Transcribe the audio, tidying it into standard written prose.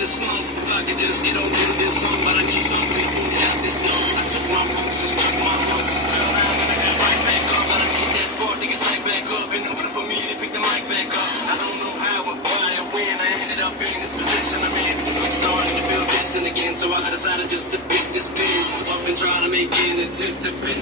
the slump. If I could just get over this hump, but I need something to get out this dump. I took my roots and stuck my roots. Fell down, but I got right back up. But I need that spark to get psyched back up. In order for me to pick the mic back up, I don't know how or why or when I ended up in this position I'm in. I'm starting to feel distant again, so I decided just to pick this pen up and try to make an attempt to bend